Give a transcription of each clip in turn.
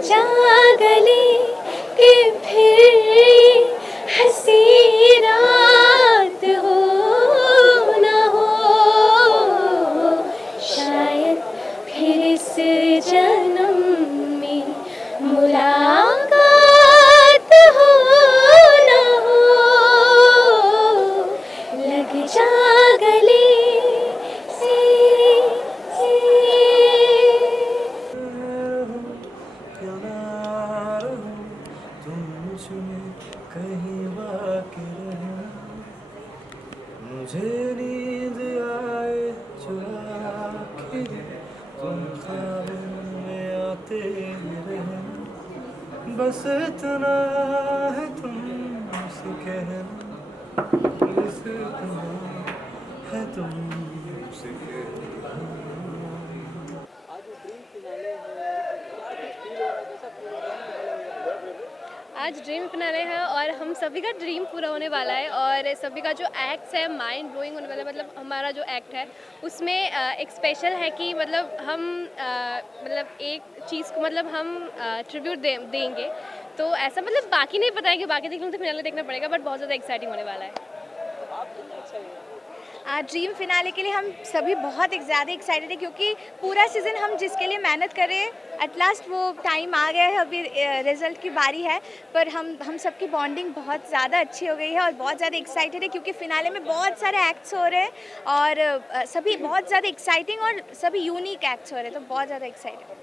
जा गले कि फिर हंसी रात हो ना हो, शायद फिर इस जन्म में मुलाकात हो ना हो, लग जा गले से। क्यों ना रहूं तुम मुझमें कहीं बाकी रहे, मुझे नींद आए चुरा के तुम ख्वाबों में आते रहे, बस इतना है तुमसे कहना, बस इतना है तुमसे कहना। आज ड्रीम फिनाले है और हम सभी का ड्रीम पूरा होने वाला है और सभी का जो एक्ट है माइंड ब्लोइंग होने वाला है। मतलब हमारा जो एक्ट है उसमें एक स्पेशल है कि मतलब हम मतलब एक चीज़ को मतलब हम ट्रिब्यूट देंगे। तो ऐसा मतलब बाकी नहीं पता है कि बाकी देखने तो फिनाले देखना पड़ेगा, बट बहुत ज़्यादा एक्साइटिंग होने वाला है। ड्रीम फिनाले के लिए हम सभी बहुत ज़्यादा एक्साइटेड है क्योंकि पूरा सीज़न हम जिसके लिए मेहनत कर रहे हैं एट लास्ट वो टाइम आ गया है, अभी रिज़ल्ट की बारी है। पर हम सबकी बॉन्डिंग बहुत ज़्यादा अच्छी हो गई है और बहुत ज़्यादा एक्साइटेड है क्योंकि फिनाले में बहुत सारे एक्ट्स हो रहे हैं और सभी बहुत ज़्यादा एक्साइटिंग और सभी यूनिक एक्ट्स हो रहे हैं, तो बहुत ज़्यादा एक्साइटेड।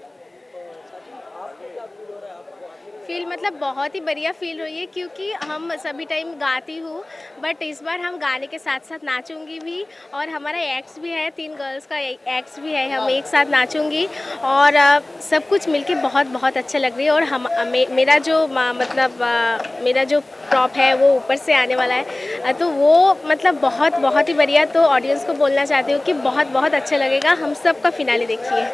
फील मतलब बहुत ही बढ़िया फील रही है क्योंकि हम सभी टाइम गाती हूँ, बट इस बार हम गाने के साथ साथ नाचूंगी भी और हमारा एक्ट्स भी है, 3 गर्ल्स का एक्ट्स भी है, हम एक साथ नाचूंगी और सब कुछ मिलके बहुत बहुत अच्छा लग रही है। और हम मेरा जो मेरा जो प्रॉप है वो ऊपर से आने वाला है, तो वो मतलब बहुत बहुत ही बढ़िया। तो ऑडियंस को बोलना चाहती हूँ कि बहुत बहुत अच्छा लगेगा, हम सब का फिनाले देखिए।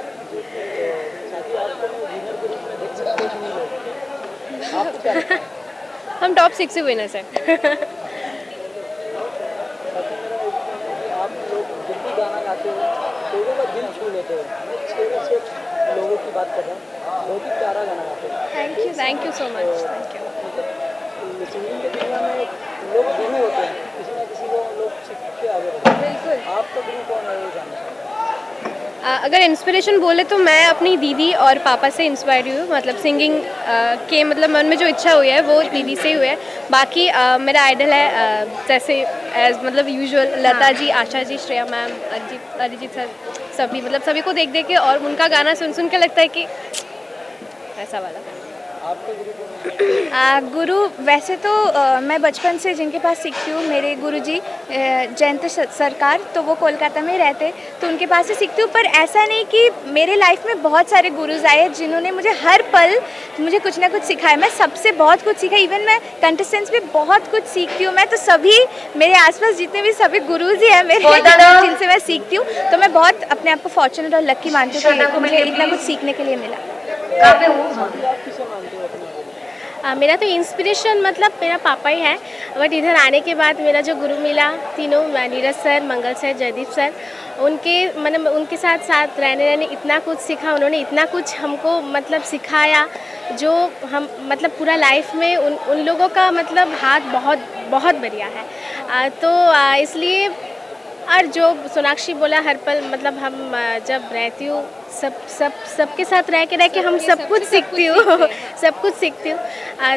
हम टॉप 6 से विनर्स हैं। आप लोग जब भी गाना गाते हो लोगों का दिल छू लेते हो, सिर्फ लोगों की बात कर रहे हैं, बहुत ही प्यारा गाना गाते हो। Thank you so much, thank you. Singing के दुनिया में लोग गुरु होते हैं, किसी ना किसी को लोग सीख के आगे बढ़ते हैं। बिल्कुल। आपका गुरु कौन है वो जानना चाहते हैं? अगर इंस्पिरेशन बोले तो मैं अपनी दीदी और पापा से इंस्पायर हुई हूँ। मतलब सिंगिंग के मतलब मन में जो इच्छा हुई है वो दीदी से हुई है। बाकी मेरा आइडल है जैसे एज मतलब usual Lata ji, Asha ji, Shreya ma'am, Arijit sir, सभी मतलब सभी को देख देख के और उनका गाना सुन सुन के लगता है कि ऐसा वाला। आपका गुरु कौन है? गुरु वैसे तो मैं बचपन से जिनके पास सीखती हूँ, मेरे गुरुजी जयंत सरकार, तो वो कोलकाता में रहते, तो उनके पास से सीखती हूँ। पर ऐसा नहीं कि मेरे लाइफ में बहुत सारे गुरुज आए जिन्होंने मुझे हर पल मुझे कुछ ना कुछ सिखाया। मैं सबसे बहुत कुछ सीखा, इवन मैं कंटेस्टेंट्स में बहुत कुछ सीखती हूँ। मैं तो सभी मेरे आसपास जितने भी सभी गुरुज ही हैं मेरे जिनसे मैं सीखती हूँ, तो मैं बहुत अपने आप को फॉर्चुनेट और लकी मानती हूँ कि मुझे इतना कुछ सीखने के लिए मिला। आप किसे मानते हो अपने? मेरा तो इंस्पिरेशन मतलब मेरा पापा ही है, बट इधर आने के बाद मेरा जो गुरु मिला तीनों, नीरज सर, मंगल सर, जयदीप सर, उनके मतलब उनके साथ साथ रहने इतना कुछ सीखा। उन्होंने इतना कुछ हमको मतलब सिखाया जो हम मतलब पूरा लाइफ में उन लोगों का मतलब हाथ बहुत बहुत बढ़िया है। तो इसलिए और जो सोनाक्षी बोला हर पल मतलब हम जब रहती हूँ सबके साथ रह के हम सब कुछ सीखती हूँ सब कुछ सीखती हूँ।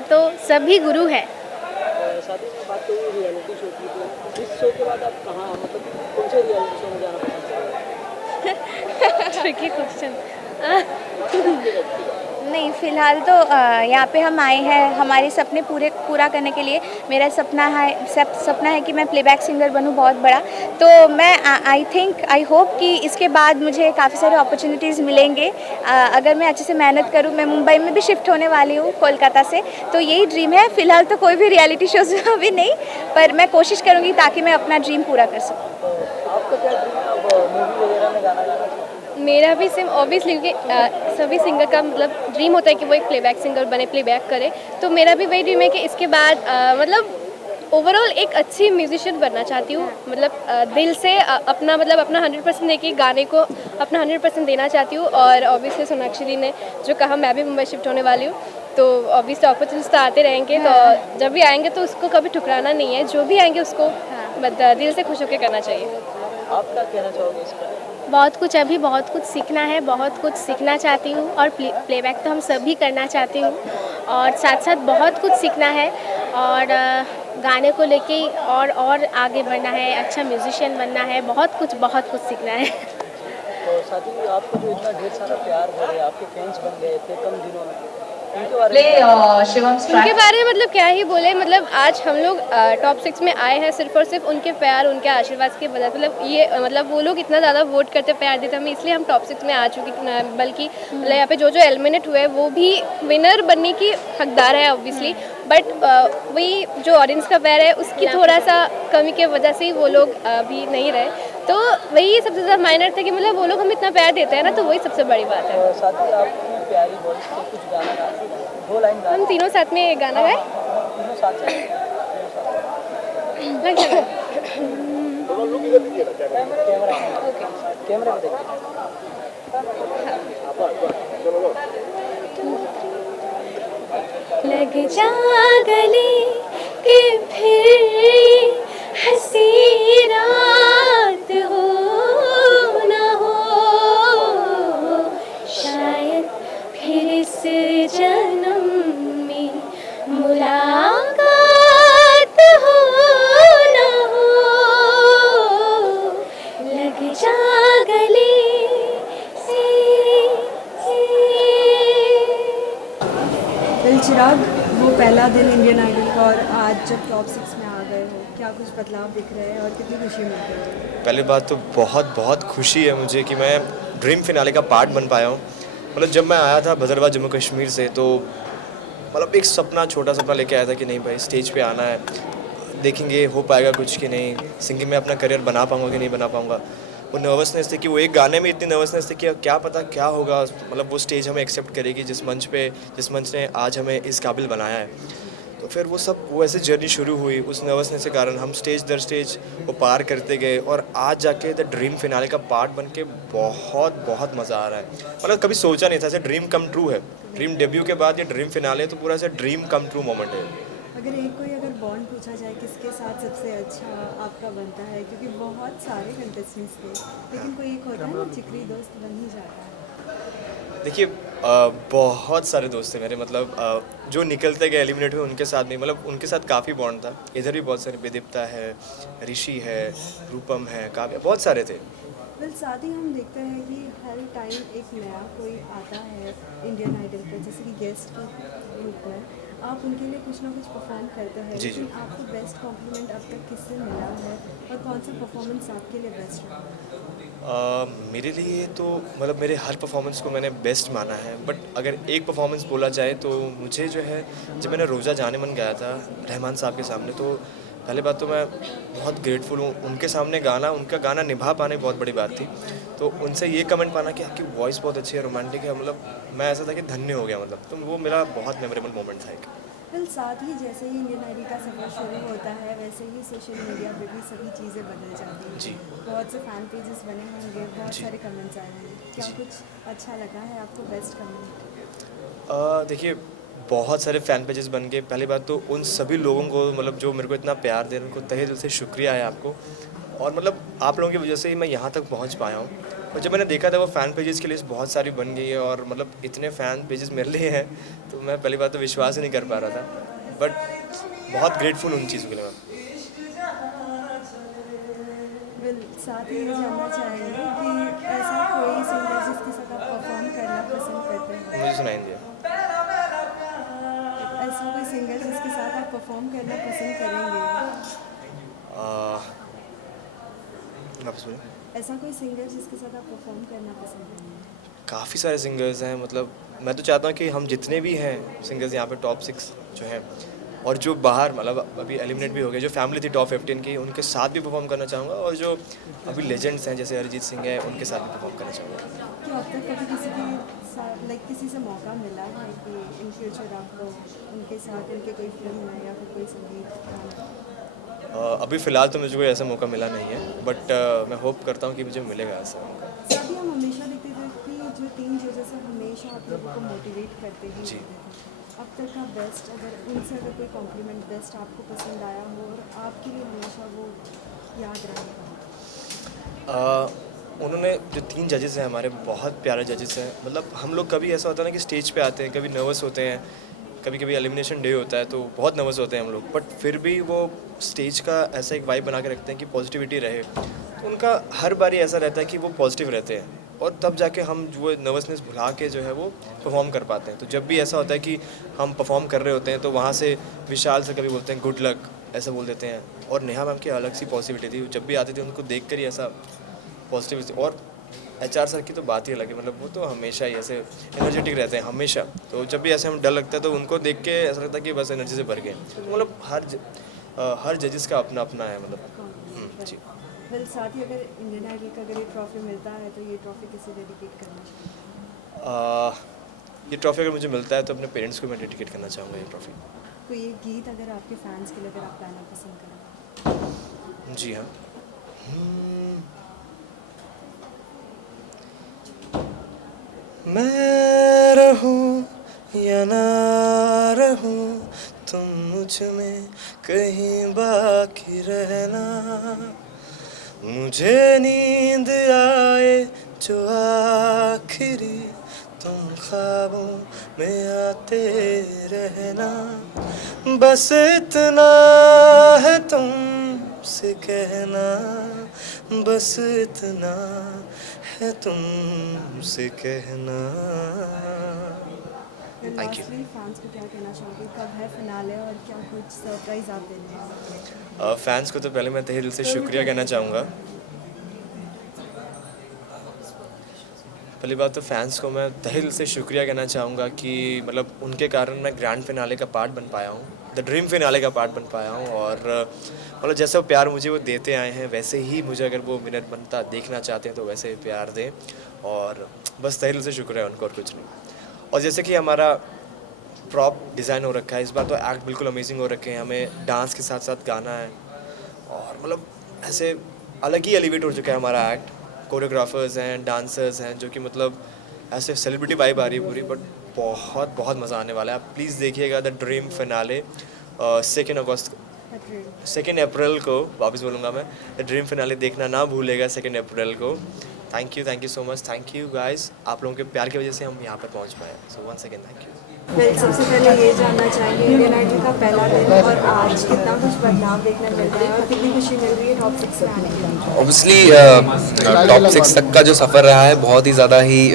तो सभी गुरु है। शादी की बात तो रियलिटी शो की, तो इस शो के बाद आप कहाँ मतलब कौन से रियलिटी शो में जाना पसंद करोगे? Tricky question. नहीं, फ़िलहाल तो यहाँ पे हम आए हैं हमारे सपने पूरा करने के लिए। मेरा सपना है कि मैं प्लेबैक सिंगर बनूँ बहुत बड़ा। तो मैं आई होप कि इसके बाद मुझे काफ़ी सारे अपॉर्चुनिटीज़ मिलेंगे। अगर मैं अच्छे से मेहनत करूँ। मैं मुंबई में भी शिफ्ट होने वाली हूँ कोलकाता से, तो यही ड्रीम है। फ़िलहाल तो कोई भी रियलिटी शोज़ अभी नहीं, पर मैं कोशिश करूँगी ताकि मैं अपना ड्रीम पूरा कर सकूँ। आपका क्या ड्रीम है? मूवी वगैरह में गाना गाना? मेरा भी सेम ऑब्वियसली, क्योंकि सभी सिंगर का मतलब ड्रीम होता है कि वो एक प्लेबैक सिंगर बने, प्लेबैक करे। तो मेरा भी वही ड्रीम है कि इसके बाद मतलब ओवरऑल एक अच्छी म्यूजिशियन बनना चाहती हूँ, मतलब दिल से अपना 100% देके गाने को अपना 100% देना चाहती हूँ। और ऑब्वियसली सोनाक्षी दी ने जो कहा, मैं भी मुंबई शिफ्ट होने वाली हूँ, तो ऑब्वियसली अपॉर्चुनिटीज तो आते रहेंगे, तो जब भी आएंगे तो उसको कभी ठुकराना नहीं है, जो भी आएंगे उसको दिल से खुश होकर करना चाहिए। आप क्या कहना चाहोगे इस पर? बहुत कुछ अभी बहुत कुछ सीखना है, बहुत कुछ सीखना चाहती हूँ, और प्लेबैक तो हम सभी करना चाहती हूँ, और साथ साथ बहुत कुछ सीखना है, और गाने को लेके और आगे बढ़ना है, अच्छा म्यूजिशियन बनना है, बहुत कुछ सीखना है। तो साथ ही आपको जो इतना ढेर सारा प्यार हो रहा है, आपके फैंस बन गए थे कम दिनों में, उनके बारे में उनके बारे में मतलब क्या ही बोले, मतलब आज हम लोग टॉप 6 में आए हैं सिर्फ और सिर्फ उनके प्यार, उनके आशीर्वाद के वजह, मतलब वो लोग इतना ज़्यादा वोट करते, प्यार देते हमें, इसलिए हम टॉप 6 में आ चुके, बल्कि मतलब यहाँ पे जो एलिमिनेट हुए वो भी विनर बनने की हकदार है ऑब्वियसली, बट वही जो ऑडियंस का प्यार है उसकी थोड़ा सा कमी के वजह से ही वो लोग अभी नहीं रहे, तो वही सबसे ज़्यादा माइनर था कि मतलब वो लोग हमें इतना प्यार देते हैं ना, तो वही सबसे बड़ी बात है। और साथ ही आपकी प्यारी वॉइस से कुछ गाना गा, 2 लाइन गा, हम तीनों साथ में गाना गाए, तीनों साथ में। लग जाएगा। कैमरा में देखिए। लग जा गले कि फिर हंसी रात हो ना हो, शायद फिर इस जन्म में मुलाकात हो ना हो। लग जा गले दिल चिराग, वो पहला दिन इंडियन आइडल का और आज जब टॉप 6 में आ गए हो, क्या कुछ बदलाव दिख रहे हैं और कितनी खुशी मिल रही है? पहली बात तो बहुत खुशी है मुझे कि मैं ड्रीम फिनाले का पार्ट बन पाया हूँ। मतलब जब मैं आया था भद्रवाह जम्मू कश्मीर से, तो मतलब एक सपना, छोटा सपना लेके आया था कि नहीं भाई स्टेज पे आना है, देखेंगे हो पाएगा कुछ कि नहीं, सिंगिंग में अपना करियर बना पाऊँगा कि नहीं बना पाऊँगा। वो नर्वसनेस थी कि वो एक गाने में इतनी नर्वसनेस थी कि क्या पता क्या होगा, मतलब वो स्टेज हमें एक्सेप्ट करेगी जिस मंच ने आज हमें इस काबिल बनाया है। तो फिर वो ऐसे जर्नी शुरू हुई, उस नर्वसनेस के कारण हम स्टेज दर स्टेज वो पार करते गए, और आज जाके द ड्रीम फिनाले का पार्ट बन के बहुत मज़ा आ रहा है। मतलब कभी सोचा नहीं था, ऐसे ड्रीम कम ट्रू है, ड्रीम डेब्यू के बाद ये ड्रीम फिनाले, तो पूरा ऐसे ड्रीम कम ट्रू मोमेंट है। अगर बॉन्ड पूछा जाए किसके साथ सबसे अच्छा आपका बनता है, क्योंकि बहुत सारे कंटेस्टेंट्स थे, लेकिन कोई एक होता है ना जिगरी दोस्त बन ही जाता है। देखिए बहुत सारे दोस्त थे मेरे, मतलब जो निकलते गए एलिमिनेट हुए उनके साथ भी, मतलब उनके साथ काफ़ी बॉन्ड था। इधर भी बहुत सारे, विदिप्ता है, ऋषि है, रूपम है, काव्या, बहुत सारे थे। वेल साथ ही हम देखते हैं कि हर टाइम एक नया कोई आता है इंडियन आइडल पर, जैसे कि गेस्ट के रूप में आप उनके लिए कुछ ना कुछ परफॉर्म करते हैं, लेकिन आपको बेस्ट कॉम्प्लीमेंट अब तक किससे मिला है और कौन सा परफॉर्मेंस आपके लिए बेस्ट रहा? मेरे लिए तो मतलब मेरे हर परफॉर्मेंस को मैंने बेस्ट माना है, बट अगर एक परफॉर्मेंस बोला जाए तो मुझे जो है, जब मैंने रोज़ा जाने मन गाया था रहमान साहब के सामने, तो पहले बात तो मैं बहुत ग्रेटफुल हूँ उनके सामने उनका गाना निभा पाने बहुत बड़ी बात थी। तो उनसे ये कमेंट पाना कि आपकी वॉइस बहुत अच्छी है, रोमांटिक है, मतलब मैं ऐसा था कि धन्य हो गया, मतलब तो वो मेरा बहुत मेमोरेबल मोमेंट था एक। वेल साथ ही जैसे ही इंडियन आइडल का सफर शुरू होता है, वैसे ही सोशल मीडिया पे भी सभी चीज़ें बदल जाती हैं जी। बहुत से फैन पेजेस बने होंगे, बहुत सारे कमेंट्स आए हैं, क्या कुछ अच्छा लगा है आपको बेस्ट कमेंट? देखिए बहुत सारे फ़ैन पेजेस बन गए। पहली बात तो उन सभी लोगों को, मतलब जो मेरे को इतना प्यार दे रहे हैं, उनको तहे दिल से शुक्रिया है आपको, और मतलब आप लोगों की वजह से ही मैं यहाँ तक पहुँच पाया हूँ। और जब मैंने देखा था वो फ़ैन पेजेस की लिस्ट बहुत सारी बन गई है, और मतलब इतने फ़ैन पेजेस मेरे लिए हैं, तो मैं पहली बात तो विश्वास ही नहीं कर पा रहा था, बट बहुत ग्रेटफुल उन चीज़ों के लिए मैं। वेल साथ ही ये जानना चाहेंगे कि ऐसा कोई सिंगर जिसके साथ आप परफॉर्म करना पसंद करते हैं? मुझे सुनाई दिया। ऐसा कोई सिंगर जिसके साथ आप परफॉर्म करना पसंद करेंगे? वापस बोलिए। ऐसा कोई सिंगर जिसके साथ आप परफॉर्म करना पसंद करेंगे? काफ़ी सारे सिंगर्स हैं, मतलब मैं तो चाहता हूँ कि हम जितने भी हैं सिंगर्स यहाँ पे टॉप 6 जो हैं, और जो बाहर मतलब अभी एलिमिनेट भी हो गए, जो फैमिली थी टॉप 15 की, उनके साथ भी परफॉर्म करना चाहूँगा, और जो अभी लेजेंड्स हैं जैसे अरिजीत सिंह है, उनके साथ भी परफॉर्म करना चाहूँगा। तो अब तक कभी किसी से मौका मिला है कि इन फ्यूचर आपको उनके साथ उनके कोई फिल्म में या फिर कोई संगीत गाना? अभी फ़िलहाल तो मुझे कोई ऐसा मौका मिला नहीं है, बट मैं होप करता हूँ कि मुझे मिलेगा ऐसा मौका। साथ ही हम हमेशा देखते थे कि जो 3 जजेस हैं हमेशा आप लोगों को मोटिवेट करते ही जी। रहते थे। अब तक का बेस्ट, अगर उनसे अगर कोई कॉम्प्लीमेंट बेस्ट आपको पसंद आया हो और आपके लिए हमेशा वो याद रहेगा? उन्होंने जो 3 जजेस हैं हमारे, बहुत प्यारे जजेस हैं। मतलब हम लोग कभी ऐसा होता है ना कि स्टेज पे आते हैं, कभी नर्वस होते हैं, कभी कभी एलिमिनेशन डे होता है तो बहुत नर्वस होते हैं हम लोग, बट फिर भी वो स्टेज का ऐसा एक वाइब बना के रखते हैं कि पॉजिटिविटी रहे। तो उनका हर बारी ऐसा रहता है कि वो पॉजिटिव रहते हैं और तब जाके हम वो नर्वसनेस भुला के जो है वो परफॉर्म कर पाते हैं। तो जब भी ऐसा होता है कि हम परफॉर्म कर रहे होते हैं तो वहाँ से विशाल से कभी बोलते हैं गुड लक, ऐसा बोल देते हैं। और नेहा मैम की अलग सी पॉजिटिविटी थी, जब भी आती थी उनको देख कर ही ऐसा पॉजिटिव। और HR सर की तो बात ही अलग है, मतलब वो तो हमेशा ही ऐसे एनर्जेटिक रहते हैं हमेशा। तो जब भी ऐसे हम डर लगता है तो उनको देख के ऐसा लगता है कि बस एनर्जी से भर गए। तो मतलब हर जजेस का अपना अपना है, मतलब जी। वेल, साथ ही अगर इंडियन आइडल का अगर ये ट्रॉफी मिलता है तो ये ट्रॉफी किसे डेडिकेट करना चाहिए? ये ट्रॉफी अगर मुझे मिलता है तो अपने पेरेंट्स को मैं डेडिकेट करना चाहूँगा ये ट्रॉफी। कोई एक गीत अगर आपके फैंस के लिए अगर आप गाना पसंद करें? जी हाँ। मैं रहूं या ना रहूं, तुम मुझ में कहीं बाकी रहना। मुझे नींद आए जो आखिरी, तुम ख्वाबों में आते रहना। बस इतना है तुमसे कहना, बस इतना है तुमसे कहना। Thank you. लास्टली फैंस को क्या कहना चाहोगे? कब है फिनाले और क्या कुछ सरप्राइज आप देने वाले हैं? फैंस को तो पहले मैं तहे दिल से शुक्रिया कहना चाहूँगा। पहली बात तो फैंस को मैं तहे दिल से शुक्रिया कहना चाहूँगा कि मतलब उनके कारण मैं ग्रैंड फिनाले का पार्ट बन पाया हूँ, द ड्रीम फिनाले का पार्ट बन पाया हूँ। और मतलब जैसे वो प्यार मुझे वो देते आए हैं वैसे ही मुझे अगर वो विनर बनता देखना चाहते हैं तो वैसे ही प्यार दें। और बस तहे दिल से शुक्रिया उनको, और कुछ नहीं। और जैसे कि हमारा प्रॉप डिज़ाइन हो रखा है इस बार, तो एक्ट बिल्कुल अमेजिंग हो रखे हैं। हमें डांस के साथ साथ गाना है और मतलब ऐसे अलग ही एलिवेट हो चुका है हमारा एक्ट। कोरियोग्राफर्स हैं, डांसर्स हैं, जो कि मतलब ऐसे सेलिब्रिटी वाइब आ रही है पूरी। बट बहुत बहुत मज़ा आने वाला है। आप प्लीज़ देखिएगा द ड्रीम फिनाले 2 अप्रैल को। वापस बोलूँगा मैं, द ड्रीम फिनाले देखना ना भूलेगा 2 अप्रैल को। Thank you so much, thank you guys. आप लोगों के प्यार की वजह से हम यहाँ पर पहुँच पाए। So once again thank you. Well, सबसे पहले ये जानना चाहेंगे इंडियन आइडल का पहला दिन और आज कितना कुछ बदलाव देखने मिल रहा है और कितनी खुशी मिल रही है टॉप 6 में आने के लिए? ऑब्वियसली टॉप 6 तक का जो सफ़र रहा है बहुत ही ज़्यादा ही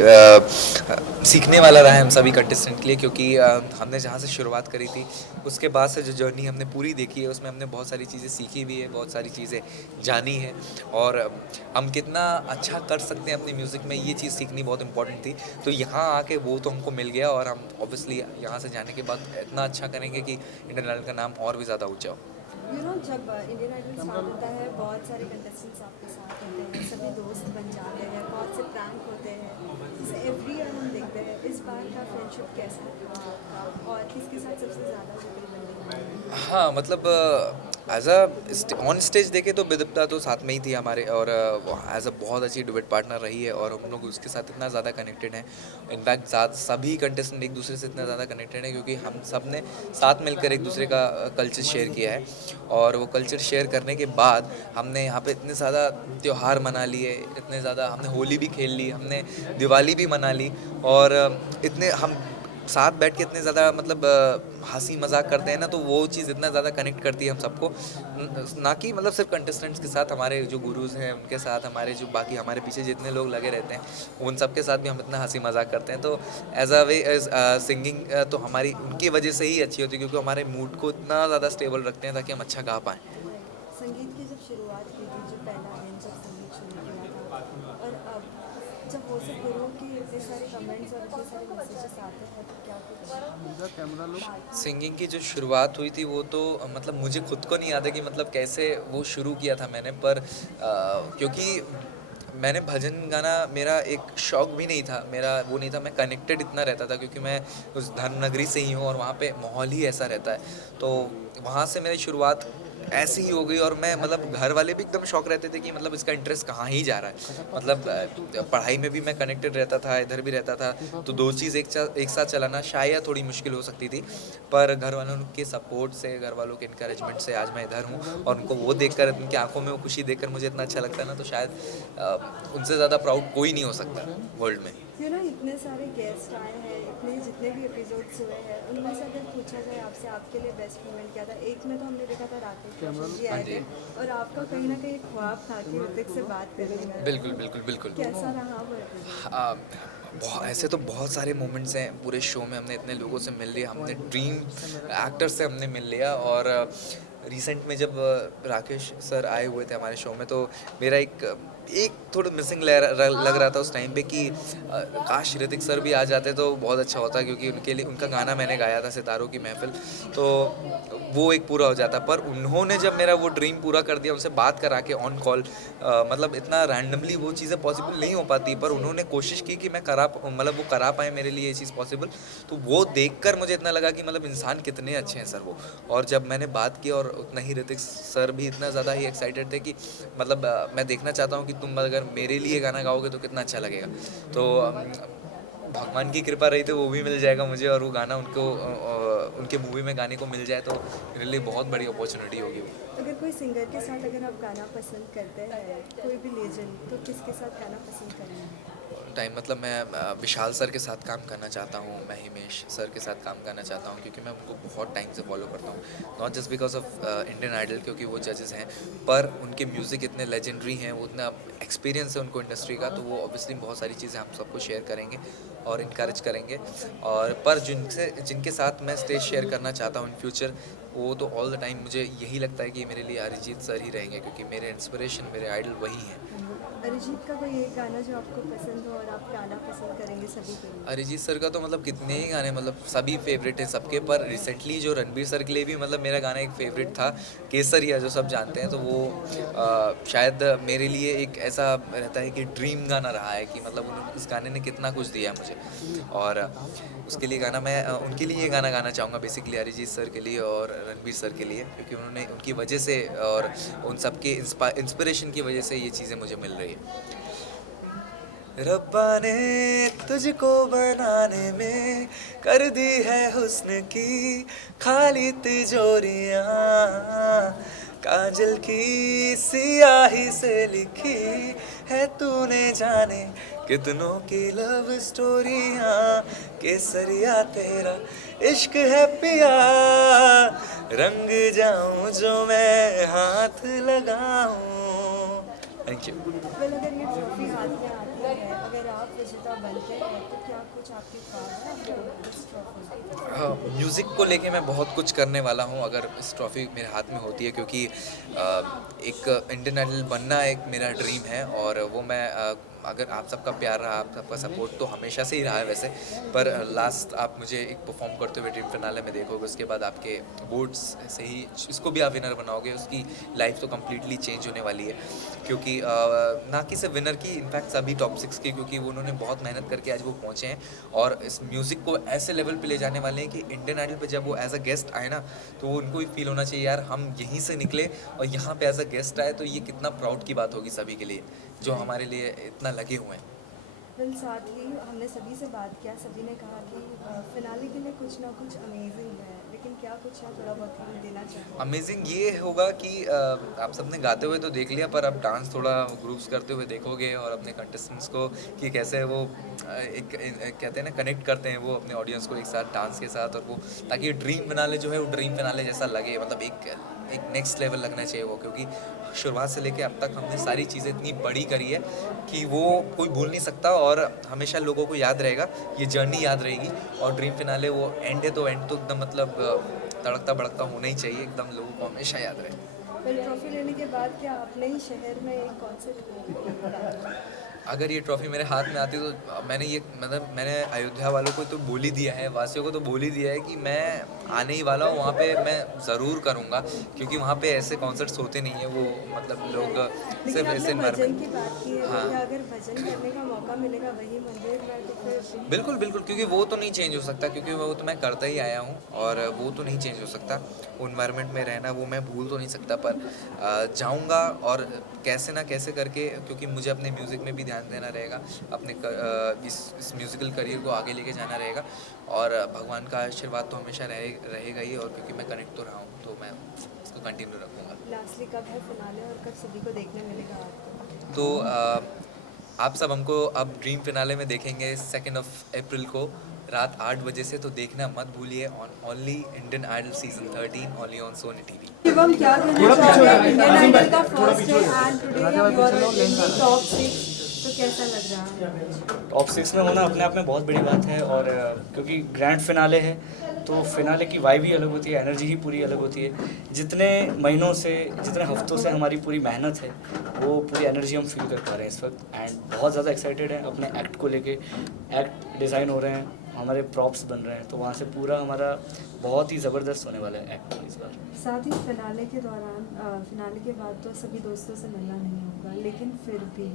सीखने वाला रहा है हम सभी कंटेस्टेंट के लिए, क्योंकि हमने जहाँ से शुरुआत करी थी उसके बाद से जो जर्नी हमने पूरी देखी है उसमें हमने बहुत सारी चीज़ें सीखी भी है, बहुत सारी चीज़ें जानी है। और हम कितना अच्छा कर सकते हैं अपनी म्यूज़िक में, ये चीज़ सीखनी बहुत इंपॉर्टेंट थी। तो यहाँ आके वो तो हमको मिल गया और हम ऑब्वियसली यहाँ से जाने के बाद इतना अच्छा करेंगे कि इंडियन आइडल का नाम और भी ज़्यादा ऊँचा हो। जब इंडियन आइडल स्टार्ट होता है बहुत सारे कंटेस्टेंट्स आपके साथ होते हैं, सभी दोस्त बन जाते हैं, बहुत से प्रैंक होते हैं, जैसे एवरी ईयर हम देखते हैं। इस बार का फ्रेंडशिप कैसा रहा आपका और किसके साथ सबसे ज़्यादा जिक्र बनी? हाँ, मतलब एज अ ऑन स्टेज देखे तो विदिप्ता तो साथ में ही थी हमारे, और एज अ बहुत अच्छी डुएट पार्टनर रही है और हम लोग उसके साथ इतना ज़्यादा कनेक्टेड हैं। इनफैक्ट सभी कंटेस्टेंट एक दूसरे से इतना ज़्यादा कनेक्टेड हैं क्योंकि हम सब ने साथ मिलकर एक दूसरे का कल्चर शेयर किया है। और वो कल्चर शेयर करने के बाद हमने यहाँ पे इतने ज़्यादा त्यौहार मना लिए, इतने ज़्यादा हमने होली भी खेल ली, हमने दिवाली भी मना ली, और इतने हम साथ बैठ के इतने ज़्यादा मतलब हंसी मजाक करते हैं ना, तो वो चीज़ इतना ज़्यादा कनेक्ट करती है हम सबको। ना कि मतलब सिर्फ कंटेस्टेंट्स के साथ, हमारे जो गुरुज़ हैं उनके साथ, हमारे जो बाकी हमारे पीछे जितने लोग लगे रहते हैं उन सब के साथ भी हम इतना हंसी मजाक करते हैं। तो as a way as singing तो हमारी उनकी वजह से ही अच्छी होती है, क्योंकि हमारे मूड को इतना ज़्यादा स्टेबल रखते हैं ताकि हम अच्छा गा पाएँ। संगीत की जब शुरुआत की थी, जो पहला दिन जब संगीत शुरू किया था, और अब जब वो सब गुरुओं के इतने सारे कमेंट्स और इतने सारे मैसेजेस आते हैं, तो क्या कुछ सिंगिंग की जो शुरुआत हुई थी वो तो मतलब मुझे खुद को नहीं याद है कि मतलब कैसे वो शुरू किया था मैंने, पर क्योंकि मैंने भजन गाना मेरा एक शौक भी नहीं था, मेरा वो नहीं था, मैं कनेक्टेड इतना रहता था क्योंकि मैं उस धर्मनगरी से ही हूँ और वहाँ पे माहौल ही ऐसा रहता है। तो वहाँ से मेरी शुरुआत ऐसी ही हो गई। और मैं मतलब घर वाले भी एकदम शौक रहते थे कि मतलब इसका इंटरेस्ट कहाँ ही जा रहा है। मतलब पढ़ाई में भी मैं कनेक्टेड रहता था, इधर भी रहता था, तो दो चीज़ एक साथ चलाना शायद थोड़ी मुश्किल हो सकती थी। पर घर वालों के सपोर्ट से, घर वालों के इनकरेजमेंट से आज मैं इधर हूँ। और उनको वो देखकर, उनकी आंखों में वो खुशी देखकर मुझे इतना अच्छा लगता है ना, तो शायद उनसे ज़्यादा प्राउड कोई नहीं हो सकता वर्ल्ड में। यू नो इतने सारे गेस्ट आए हैं, इतने जितने भी एपिसोड्स हुए हैं, उनमें से अगर पूछा जाए आपसे आपके लिए बेस्ट मोमेंट क्या था? एक में तो हमने देखा था राकेश रोशन जी आए थे और आपका कहीं ना कहीं ख्वाब था कि ऋतिक से बात करने का। बिल्कुल बिल्कुल बिल्कुल। कैसा रहा वो episode? ऐसे तो बहुत सारे मोमेंट्स हैं पूरे शो में। हमने इतने लोगों से मिल लिया, हमने ड्रीम एक्टर से हमने मिल लिया। और रिसेंट में जब राकेश सर आए हुए थे हमारे शो में, तो मेरा एक थोड़ा मिसिंग लग रहा था उस टाइम पे कि काश ऋतिक सर भी आ जाते तो बहुत अच्छा होता, क्योंकि उनके लिए उनका गाना मैंने गाया था सितारों की महफिल, तो वो एक पूरा हो जाता। पर उन्होंने जब मेरा वो ड्रीम पूरा कर दिया, उनसे बात करा के ऑन कॉल, मतलब इतना रैंडमली वो चीज़ें पॉसिबल नहीं हो पाती, पर उन्होंने कोशिश की कि मैं वो करा पाए मेरे लिए ये चीज़ पॉसिबल। तो वो देखकर मुझे इतना लगा कि मतलब इंसान कितने अच्छे हैं सर वो। और जब मैंने बात की, और उतना ही ऋतिक सर भी इतना ज़्यादा ही एक्साइटेड थे कि मतलब मैं देखना चाहता हूँ कि तुम अगर मेरे लिए गाना गाओगे तो कितना अच्छा लगेगा। तो भगवान की कृपा रही तो वो भी मिल जाएगा मुझे, और वो गाना उनके मूवी में गाने को मिल जाए तो मेरे लिए बहुत बड़ी अपॉर्चुनिटी होगी वो। अगर कोई सिंगर के साथ अगर आप गाना पसंद करते हैं, कोई भी लेजेंड, तो किसके साथ गाना पसंद करेंगे? टाइम मतलब मैं विशाल सर के साथ काम करना चाहता हूँ, मैं हिमेश सर के साथ काम करना चाहता हूँ, क्योंकि मैं उनको बहुत टाइम से फॉलो करता हूँ। Not just because of Indian Idol, क्योंकि वो जजेस हैं, पर उनके म्यूज़िक इतने लेजेंडरी हैं, वो इतना एक्सपीरियंस है उनको इंडस्ट्री का, तो वो ऑब्वियसली बहुत सारी चीज़ें हम सबको शेयर करेंगे और इनकरेज करेंगे। और पर जिनके साथ मैं स्टेज शेयर करना चाहता हूँ इन फ्यूचर, वो तो ऑल द टाइम मुझे यही लगता है कि मेरे लिए अरिजीत सर ही रहेंगे, क्योंकि मेरे इंस्पिरेशन, मेरे आइडल वही हैं। अरिजीत का कोई एक गाना जो आपको पसंद हो और आप गाना पसंद करेंगे सभी के लिए? अरिजीत सर का तो मतलब कितने ही गाने, मतलब सभी फेवरेट हैं सबके, पर रिसेंटली जो रणबीर सर के लिए भी मतलब मेरा गाना एक फेवरेट था, केसरिया, जो सब जानते हैं, तो वो शायद मेरे लिए एक ऐसा रहता है कि ड्रीम गाना रहा है कि मतलब उन्होंने इस गाने ने कितना कुछ दिया मुझे। और उसके लिए गाना मैं उनके लिए ये गाना गाना चाहूँगा, बेसिकली अरिजीत सर के लिए और रणबीर सर के लिए, क्योंकि उन्होंने उनकी वजह से और उन सब के इंस्पिरेशन की वजह से ये चीज़ें मुझे मिल रही है। रब्बा ने तुझको बनाने में कर दी है हुस्न की खाली तिजोरियाँ, काजल की सियाही से लिखी है तूने जाने कितनों की लव स्टोरियाँ, केसरिया तेरा इश्क है पिया, रंग जाऊं जो मैं हाथ लगाऊं। Thank you. वेल, अगर ये ट्रॉफी हाथ में आती है, अगर आप विजेता बनते हैं, तो क्या कुछ आपके ख्वाब है इस ट्रॉफी? म्यूज़िक को लेके मैं बहुत कुछ करने वाला हूँ अगर इस ट्रॉफ़ी मेरे हाथ में होती है, क्योंकि एक इंडियन आइडल बनना एक मेरा ड्रीम है। और वो मैं अगर आप सबका प्यार रहा, आप सबका सपोर्ट तो हमेशा से ही रहा है वैसे, पर लास्ट आप मुझे एक परफॉर्म करते हुए ड्रीम फिनाले में देखोगे, उसके बाद आपके वोट्स से ही इसको भी आप विनर बनाओगे, उसकी लाइफ तो कम्प्लीटली चेंज होने वाली है। क्योंकि ना कि सिर्फ विनर की, इनफैक्ट सभी टॉप 6 की, क्योंकि वो उन्होंने बहुत मेहनत करके आज वो पहुँचे हैं और इस म्यूज़िक को ऐसे लेवल पे ले जाने वाले हैं कि इंडियन आइडल पे जब वो एज अ गेस्ट आए ना, तो उनको भी फील होना चाहिए यार हम यहीं से निकले और यहाँ पे एज अ गेस्ट आए, तो ये कितना प्राउड की बात होगी सभी के लिए जो हमारे लिए इतना लगे हुए हैं। वेल, साथ ही हमने सभी से बात किया, सभी ने कहा कि फिनाले के लिए कुछ ना कुछ अमेजिंग है, लेकिन क्या कुछ आप थोड़ा बहुत हमें देना चाहेंगे? अमेजिंग ये होगा कि आप सबने गाते हुए तो देख लिया, पर आप डांस थोड़ा ग्रुप्स करते हुए देखोगे और अपने कंटेस्टेंट्स को कि कैसे वो एक कहते हैं ना कनेक्ट करते हैं वो अपने ऑडियंस को एक साथ डांस के साथ, और वो ताकि ड्रीम फिनाले जो है वो ड्रीम फिनाले जैसा लगे, मतलब एक नेक्स्ट लेवल लगना चाहिए वो, क्योंकि शुरुआत से लेके अब तक हमने सारी चीज़ें इतनी बड़ी करी है कि वो कोई भूल नहीं सकता और हमेशा लोगों को याद रहेगा, ये जर्नी याद रहेगी। और ड्रीम फिनाले वो एंड है तो एंड तो एकदम मतलब तड़कता भड़कता होना ही चाहिए, एकदम लोगों को हमेशा याद रहे। वेल, ट्रॉफी लेने के बाद क्या अपने ही शहर में एक कॉन्सर्ट अगर ये ट्रॉफी मेरे हाथ में आती तो मैंने अयोध्या वालों को तो बोल ही दिया है, वासियों को तो बोल ही दिया है कि मैं आने ही वाला हूँ वहाँ पे, मैं ज़रूर करूँगा, क्योंकि वहाँ पे ऐसे कॉन्सर्ट्स होते नहीं हैं, वो मतलब लोग सिर्फ ऐसे भजन की बात की है, हाँ। या अगर भजन करने का मौका मिलेगा वही मंदिर में, तो फिर बिल्कुल बिल्कुल, क्योंकि वो तो नहीं चेंज हो सकता, क्योंकि वो तो मैं करता ही आया हूँ और वो तो नहीं चेंज हो सकता। वो इन्वायरमेंट में रहना वो मैं भूल तो नहीं सकता, पर जाऊँगा और कैसे ना कैसे करके, क्योंकि मुझे अपने म्यूज़िक में भी ध्यान देना रहेगा, अपने इस म्यूज़िकल करियर को आगे लेके जाना रहेगा, और भगवान का आशीर्वाद तो हमेशा रहेगा ही, और क्योंकि मैं कनेक्ट तो रहा हूँ तो मैं इसको कंटिन्यू रखूँगा। लास्टली कब है फिनाले और कब सभी को देखने मिलेगा आपको? तो आप सब हमको अब ड्रीम फिनाले में देखेंगे 2 अप्रैल को रात 8 बजे से, तो देखना मत भूलिए on only Indian Idol season 13 only on Sony TV. Shivam, क्या कहना चाहोगे? इंडियन आइडल का first day and today you are in top 6, तो कैसा लग रहा है? टॉप 6 में होना अपने आप में बहुत बड़ी बात है, और क्योंकि ग्रैंड फिनाले है तो फिनाले की वाइब ही अलग होती है, एनर्जी ही पूरी अलग होती है। जितने महीनों से, जितने हफ्तों से हमारी पूरी मेहनत है, वो पूरी एनर्जी हम फील कर पा रहे हैं इस वक्त, एंड बहुत ज़्यादा एक्साइटेड हैं अपने एक्ट को लेके। एक्ट डिज़ाइन हो रहे हैं, हमारे प्रॉप्स बन रहे हैं, तो वहाँ से पूरा हमारा बहुत ही ज़बरदस्त होने वाला है एक्ट इस बार। साथ ही फिनाले के दौरान, फिनाले के बाद तो सभी दोस्तों से मिलना नहीं होगा, लेकिन फिर भी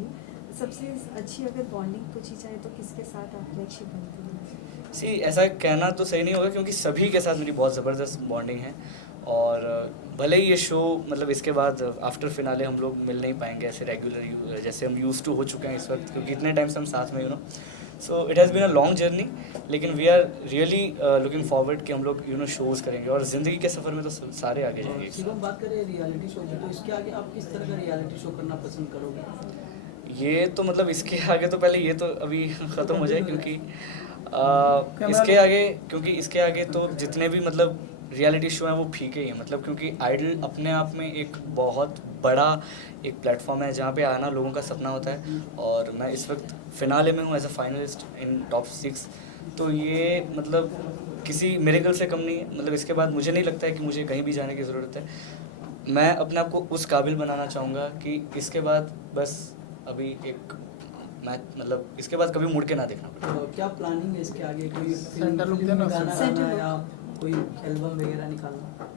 सबसे अच्छी अगर बॉन्डिंग पूछी जाए तो किसके साथ आपकी अच्छी बनती है? ऐसा कहना तो सही नहीं होगा, क्योंकि सभी के साथ मेरी बहुत ज़बरदस्त बॉन्डिंग है, और भले ही ये शो मतलब इसके बाद आफ्टर फिनाले हम लोग मिल नहीं पाएंगे ऐसे रेगुलर जैसे हम यूज्ड टू हो चुके हैं इस वक्त, क्योंकि इतने टाइम से हम साथ में so it has been a long journey, लेकिन we are really looking forward कि हम लोग शोज़ करेंगे, और ज़िंदगी के सफ़र में तो सारे आगे जाएंगे। शिवम, बात करें रियलिटी शो की, तो इसके आगे आप किस तरह का रियलिटी शो करना पसंद करोगे? ये तो मतलब इसके आगे तो पहले ये तो अभी ख़त्म हो जाए, क्योंकि इसके आगे तो जितने भी मतलब रियलिटी शो हैं वो फीके ही हैं, मतलब क्योंकि आइडल अपने आप में एक बहुत बड़ा एक प्लेटफॉर्म है जहाँ पे आना लोगों का सपना होता है, और मैं इस वक्त फिनाले में हूँ as a finalist in top 6, तो ये मतलब किसी मिरेकल से कम नहीं है। मतलब इसके बाद मुझे नहीं लगता है कि मुझे कहीं भी जाने की ज़रूरत है। मैं अपने आप को उस काबिल बनाना चाहूँगा कि इसके बाद बस अभी एक मैं मतलब इसके बाद कभी मुड़ के ना देखना पड़े। तो क्या प्लानिंग है इसके आगे? कोई फिल्म में गाना गाना या कोई एल्बम वगैरह निकालना?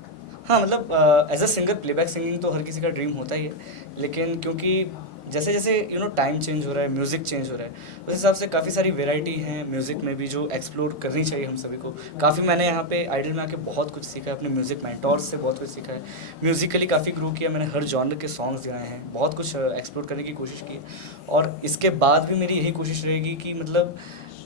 हाँ, मतलब as a singer playback singing तो हर किसी का ड्रीम होता ही है, लेकिन क्योंकि जैसे जैसे टाइम चेंज हो रहा है, म्यूज़िक चेंज हो रहा है, उस हिसाब से काफ़ी सारी वेराइटी है म्यूज़िक में भी जो एक्सप्लोर करनी चाहिए हम सभी को। काफ़ी मैंने यहाँ पे आइडल में आके बहुत कुछ सीखा है, अपने म्यूज़िक मेंटोर्स से बहुत कुछ सीखा है, म्यूज़िकली काफ़ी ग्रो किया मैंने, हर जॉनर के सॉन्ग्स गाए हैं, बहुत कुछ एक्सप्लोर करने की कोशिश की है, और इसके बाद भी मेरी यही कोशिश रहेगी कि मतलब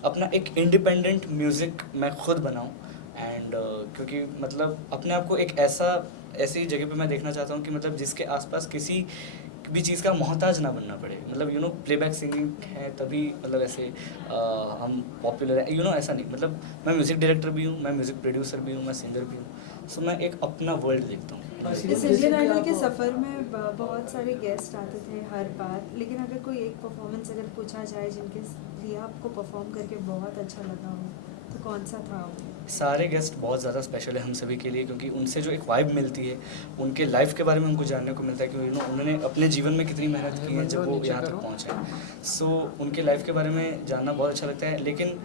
अपना एक इंडिपेंडेंट म्यूज़िक मैं खुद बनाऊँ, एंड क्योंकि मतलब अपने आप को एक ऐसी जगह पे मैं देखना चाहता हूँ कि मतलब जिसके आसपास किसी भी चीज़ का मोहताज ना बनना पड़े। मतलब प्लेबैक सिंगिंग है तभी मतलब ऐसे हम पॉपुलर हैं, ऐसा नहीं। मतलब मैं म्यूज़िक डायरेक्टर भी हूँ, मैं म्यूज़िक प्रोड्यूसर भी हूँ, मैं सिंगर भी हूँ, सो मैं एक अपना वर्ल्ड देखता हूँ। इस इंडियन आइडल के सफ़र में बहुत सारे गेस्ट आते थे हर बार, लेकिन अगर कोई एक परफॉर्मेंस अगर पूछा जाए जिनके लिए आपको परफॉर्म करके बहुत अच्छा लगा हो, तो कौन सा था वो? सारे गेस्ट बहुत ज़्यादा स्पेशल है हम सभी के लिए, क्योंकि उनसे जो एक वाइब मिलती है, उनके लाइफ के बारे में हमको जानने को मिलता है कि उन्होंने अपने जीवन में कितनी मेहनत की है जब वो यहाँ तक पहुँचे हैं। सो उनके लाइफ के बारे में जानना बहुत अच्छा लगता है। लेकिन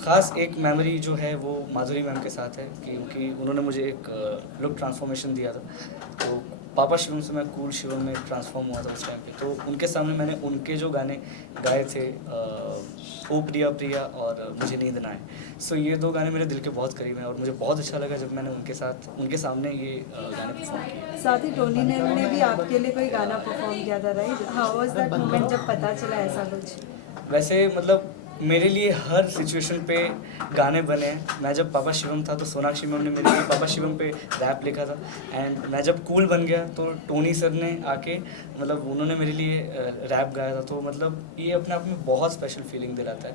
ख़ास एक मेमोरी जो है वो माधुरी मैम के साथ है, क्योंकि उन्होंने मुझे एक लुक ट्रांसफॉर्मेशन दिया था, तो पापा शिवम से मैं कूल शिवम में ट्रांसफॉर्म हुआ था उस टाइम पे। तो उनके सामने मैंने उनके जो गाने गाए थे, ओ प्रिया प्रिया और मुझे नींद ना आए, सो ये 2 गाने मेरे दिल के बहुत करीब हैं, और मुझे बहुत अच्छा लगा जब मैंने उनके सामने ये गाने परफॉर्म किए। साथ ही टोनी ने भी आपके लिए कोई गाना परफॉर्म किया था, right? How was that moment जब पता चला ऐसा कुछ? वैसे मतलब मेरे लिए हर सिचुएशन पे गाने बने हैं। मैं जब पापा शिवम था तो सोनाक्षी मैम ने मेरे लिए पापा शिवम पे रैप लिखा था, एंड मैं जब कूल बन गया तो टोनी सर ने आके मतलब उन्होंने मेरे लिए रैप गाया था। तो मतलब ये अपने आप में बहुत स्पेशल फीलिंग दिलाता है,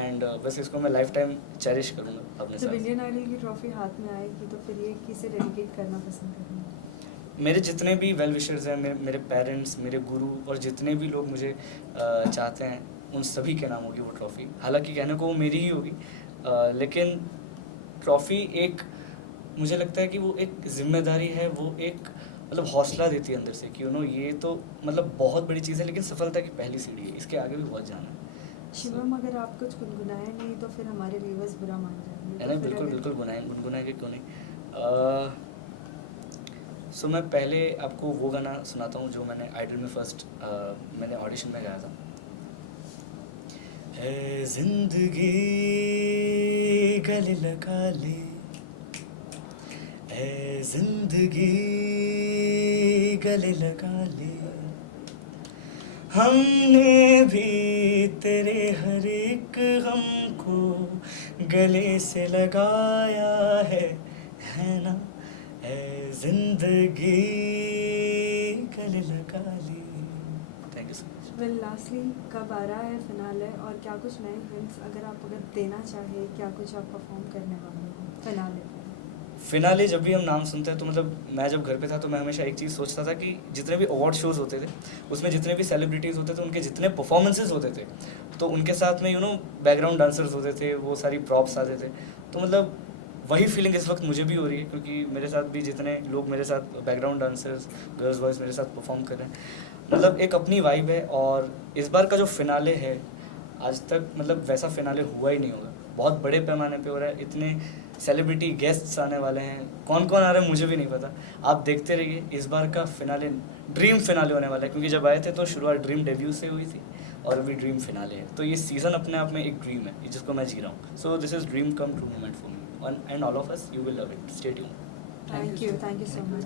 एंड बस इसको मैं लाइफ टाइम चेरिश करूँगा अपने साथ। जब इंडियन आइडल की ट्रॉफी हाथ में आएगी तो फिर ये किसे डेडिकेट करना पसंद करेंगे? मेरे जितने भी वेल विशर्स हैं, मेरे पेरेंट्स, मेरे गुरु, और जितने भी लोग मुझे चाहते हैं, उन सभी के नाम होगी वो ट्रॉफ़ी। हालांकि कहने को वो मेरी ही होगी, लेकिन ट्रॉफ़ी एक मुझे लगता है कि वो एक जिम्मेदारी है, वो एक मतलब हौसला देती है अंदर से कि ये तो मतलब बहुत बड़ी चीज़ है, लेकिन सफलता की पहली सीढ़ी है, इसके आगे भी बहुत जाना है। शिवम, अगर आप कुछ गुनगुनाए नहीं तो फिर हमारे व्यूअर्स बुरा मान जाएंगे। है ना, तो फिर बिल्कुल अगर- बिल्कुल गुनगुनाएंगे क्यों नहीं। सो मैं पहले आपको वो गाना सुनाता हूँ जो मैंने आइडल में फर्स्ट मैंने ऑडिशन में गाया था। है जिंदगी गले लगा ले, है जिंदगी गले लगा ले, हमने भी तेरे हर एक गम को गले से लगाया है ना, है जिंदगी गले लगा ली। Thank you so much. Well, lastly कब आ रहा है फिनाले और क्या कुछ नए हिंट्स अगर देना चाहे, क्या कुछ आप परफॉर्म करने वाले हो फिनाले पे? फिनाले जब भी हम नाम सुनते हैं तो मतलब मैं जब घर पे था तो मैं हमेशा एक चीज़ सोचता था कि जितने भी अवार्ड शोज़ होते थे उसमें जितने भी सेलिब्रिटीज़ होते थे उनके जितने परफॉर्मेंसेज होते थे तो उनके साथ में बैकग्राउंड डांसर्स होते थे, वो सारी प्रॉप्स आते थे, तो मतलब वही फीलिंग इस वक्त मुझे भी हो रही है क्योंकि मेरे साथ भी जितने लोग मेरे साथ बैकग्राउंड डांसर्स गर्ल्स बॉयज़ मेरे साथ परफॉर्म कर रहे हैं, मतलब एक अपनी वाइब है। और इस बार का जो फिनाले है आज तक मतलब वैसा फिनाले हुआ ही नहीं होगा, बहुत बड़े पैमाने पे हो रहा है, इतने सेलिब्रिटी गेस्ट्स आने वाले हैं, कौन कौन आ रहे हैं मुझे भी नहीं पता, आप देखते रहिए। इस बार का फिनाले ड्रीम फिनाले होने वाला है क्योंकि जब आए थे तो शुरुआत ड्रीम डेब्यू से हुई थी और अभी ड्रीम फिनाले है, तो ये सीज़न अपने आप में एक ड्रीम है जिसको मैं जी रहा हूँ। So this is dream come true moment for me and all of us, you will love it, stay tuned. Thank you so much.